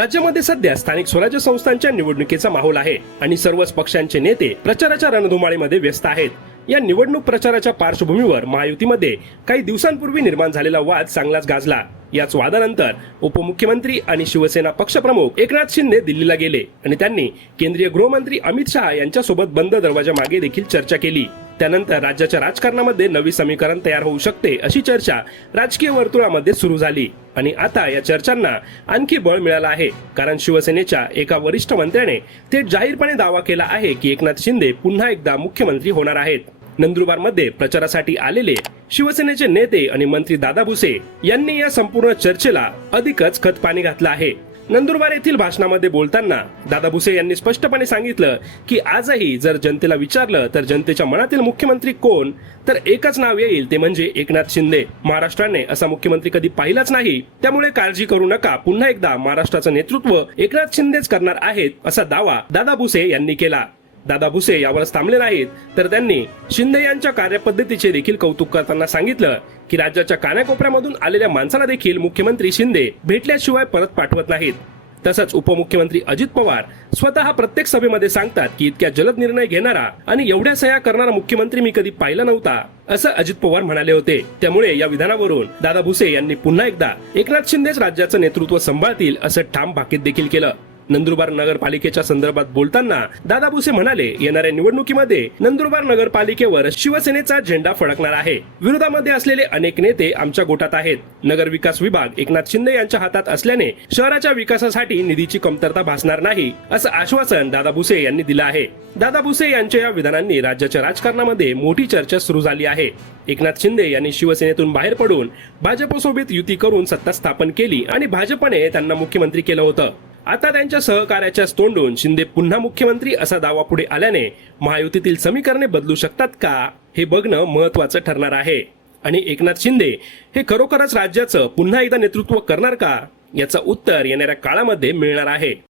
राज्यामध्ये सध्या स्थानिक स्वराज्य संस्थांच्या निवडणुकीचा माहोल आहे आणि सर्वच पक्षांचे नेते प्रचाराच्या रणधुमाळीमध्ये व्यस्त आहेत. या निवडणूक प्रचाराच्या पार्श्वभूमीवर महायुतीमध्ये काही दिवसांपूर्वी निर्माण झालेला वाद चांगलाच गाजला. याच वादानंतर उपमुख्यमंत्री आणि शिवसेना पक्षप्रमुख एकनाथ शिंदे दिल्लीला गेले आणि त्यांनी केंद्रीय गृहमंत्री अमित शहा यांच्यासोबत बंद दरवाजा मागे देखील चर्चा केली. त्यानंतर राज्याच्या राजकारणामध्ये नवी समीकरण तयार होऊ शकते अशी चर्चा राजकीय वर्तुळामध्ये सुरू झाली. आणि आता या चर्चांना आणखी बळ मिळालं आहे. कारण शिवसेनेच्या एका वरिष्ठ मंत्र्याने थेट जाहीरपणे दावा केला आहे की एकनाथ शिंदे पुन्हा एकदा मुख्यमंत्री होणार आहेत. नंदुरबारमध्ये प्रचारासाठी आलेले शिवसेनेचे नेते आणि मंत्री दादा भुसे यांनी या संपूर्ण चर्चेला अधिकच खतपाणी घातलं आहे. नंदुरबार येथील भाषणामध्ये बोलताना दादा भुसे यांनी स्पष्टपणे सांगितलं की आजही जर जनतेला विचारलं तर जनतेच्या मनातील मुख्यमंत्री कोण तर एकच नाव येईल ते म्हणजे एकनाथ शिंदे. महाराष्ट्राने असा मुख्यमंत्री कधी पाहिलाच नाही. त्यामुळे काळजी करू नका. पुन्हा एकदा महाराष्ट्राचं नेतृत्व एकनाथ शिंदेच करणार आहेत असा दावा दादा भुसे यांनी केला. दादा भुसे यावरच थांबले नाहीत. तर त्यांनी शिंदे यांच्या कार्यपद्धतीचे देखील कौतुक करताना सांगितलं की राज्याच्या कानाकोपऱ्यामधून आलेल्या माणसाला देखील मुख्यमंत्री शिंदे भेटल्याशिवाय परत पाठवत नाहीत. तसंच उपमुख्यमंत्री अजित पवार स्वतः प्रत्येक सभेमध्ये सांगतात की इतक्या जलद निर्णय घेणारा आणि एवढ्या सह्या करणारा मुख्यमंत्री मी कधी पाहिला नव्हता असं अजित पवार म्हणाले होते. त्यामुळे या विधानावरून दादा भुसे यांनी पुन्हा एकदा एकनाथ शिंदेच राज्याचं नेतृत्व सांभाळतील असं ठाम भाकीत देखील केलं. नंदुरबार नगरपालिकेच्या संदर्भात बोलताना दादा भुसे म्हणाले येणाऱ्या निवडणुकीमध्ये नंदुरबार नगरपालिकेवर शिवसेनेचा झेंडा फडकणार आहे. विरोधामध्ये असलेले अनेक नेते आमच्या गोटात आहेत. नगर विकास विभाग एकनाथ शिंदे यांच्या हातात असल्याने शहराच्या विकासासाठी निधीची कमतरता भासणार नाही असं आश्वासन दादा भुसे यांनी दिलं आहे. दादा भुसे यांच्या या विधानांनी राज्याच्या राजकारणामध्ये मोठी चर्चा सुरू झाली आहे. एकनाथ शिंदे यांनी शिवसेनेतून बाहेर पडून भाजपसोबत युती करून सत्ता स्थापन केली आणि भाजपने त्यांना मुख्यमंत्री केलं होतं. आता त्यांच्या सहकार्याच्या तोंडून शिंदे पुन्हा मुख्यमंत्री असा दावा पुढे आल्याने महायुतीतील समीकरणे बदलू शकतात का हे बघणं महत्वाचं ठरणार आहे. आणि एकनाथ शिंदे हे खरोखरच राज्याचं पुन्हा एकदा नेतृत्व करणार का? याचं उत्तर येणाऱ्या काळामध्ये मिळणार आहे.